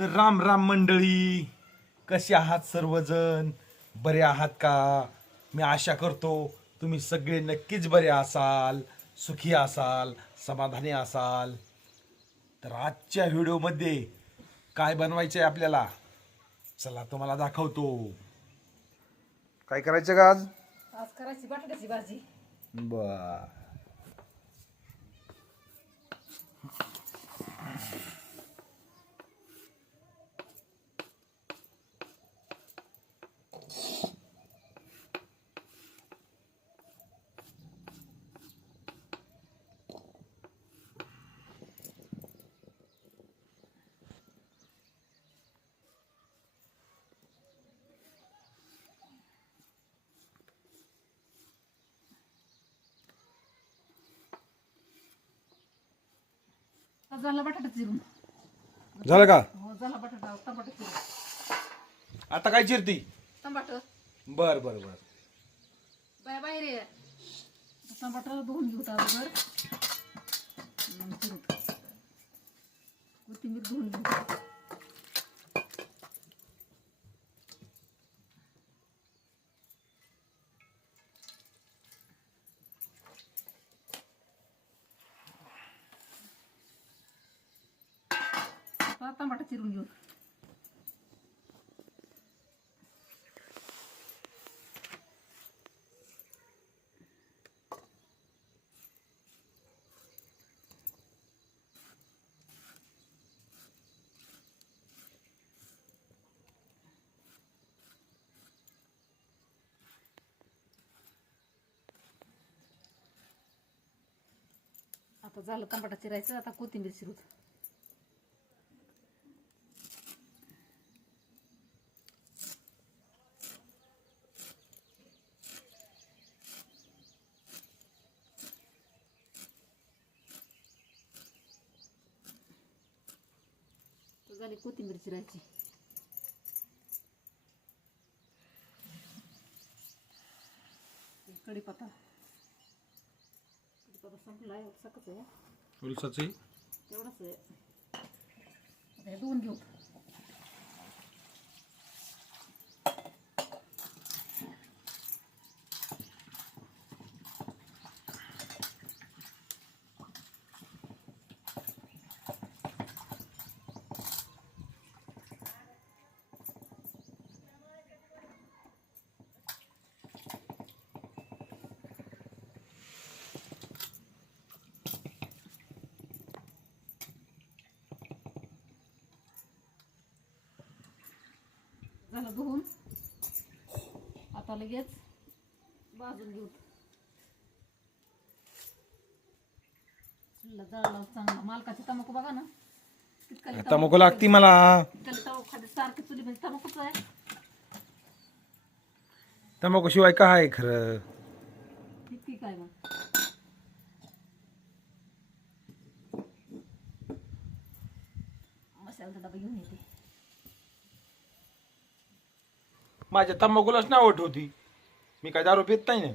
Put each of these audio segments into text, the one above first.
तर राम राम मंडळी कसे आहात सर्वजण? बरे आहात का? मी आशा करतो तुम्ही सगळे नक्कीच बरे असाल सुखी असाल समाधानी असाल. तर आजच्या व्हिडिओमध्ये काय बनवायचं आहे आपल्याला? चला तुम्हाला दाखवतो. काय करायचं का आज? आज करायची बटाट्याची भाजी. बर. झाला बटाटा चिरून? झालं का? हो झाला बटाटा टमाटर चिरून. आता काय चिरती? टमाटर. बर बर बर. बाय बाहेर ये टमाटर धुवून घेऊ अगोदर. मग चिरू कोथिंबीर धुवून घेऊ. आता टमाटर चिरून घेऊ. आता झालं टमाटा चिरायचं आता कोथिंबीर चिरू. झाली कोथिंबीर चिरायची. कढीपत्ता. कढीपत्ता संपला आहे सकच आहे. उलसाची तेवढंच आहे. हे धुवून घेऊ झालं धुवून आता लगेच भाजून घेऊ. चुलीला चांगला. मालकाची तंबाखू बघा ना. तितकाली तंबाखू लागती मला. तितकाली तंबाखू खाली सारखी चुलीमध्ये तंबाखूच आहे. तंबाखू शिवाय काय आहे खरं? माझ्या तंबाखूलाच नाव होती मी काय दारू पित नाही. ना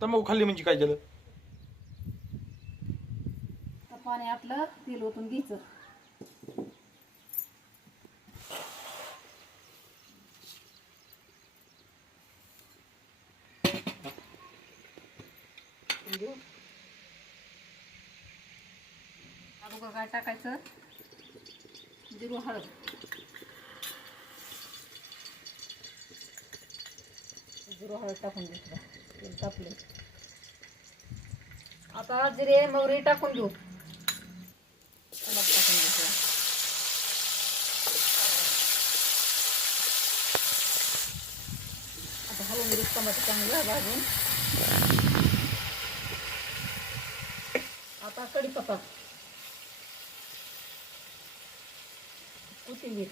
तंबाखू खाल्ली म्हणजे काय झालं? पाणी आपलं तेल ओतून घ्यायचं. अगोदर काय टाकायचं? जिरू हळद. जिरो हळद टाकून घेतलं. तेल टाकले आता जिरे मोहरी टाकून घेऊ. टमाटर टाकून घ्यायचं आता हलवून घेऊ टमाटर चांगलं भाजून आता कढीपत्ता. कोथिंबीर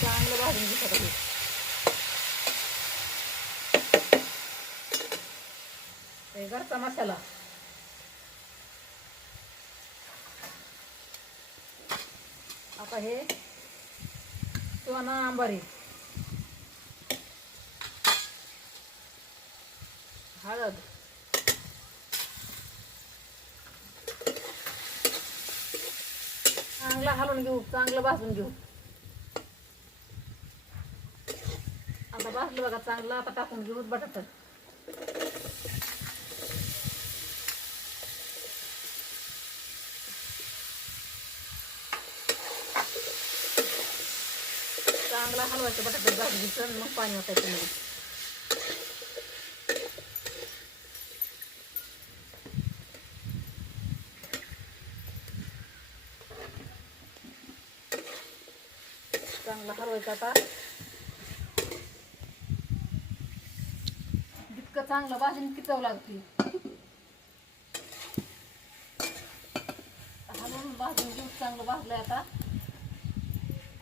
चांगलं भाजून घेतात हे. घरचा मसाला आता हे किंवा आंबारी. हळद. चांगलं हलवून घेऊ चांगलं भाजून घेऊ. आता भाजलं बघा चांगलं आता टाकून घेऊ बटाटा. चांगला हलवायचं बटाटे भाजून आणि मग पाणी वाटायचं मध्ये चांगला हलवायचा आता. चांगलं भाजून किचव चव लागते हलवून भाजून घेऊ चांगलं भाजलंय आता.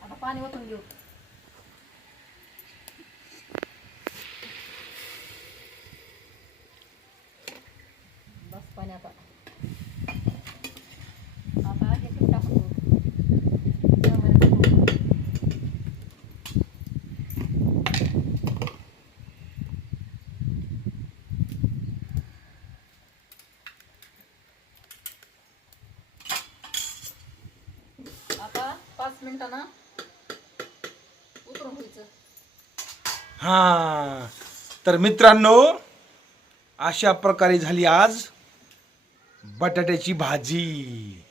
आता पाणी ओतून घेऊ बस पाणी आता आता हे पीठ टाकू त्यामध्ये टाकू. आता असताना उतरून व्हायचं हा. तर मित्रांनो अशा प्रकारे झाली आज बटाट्याची भाजी.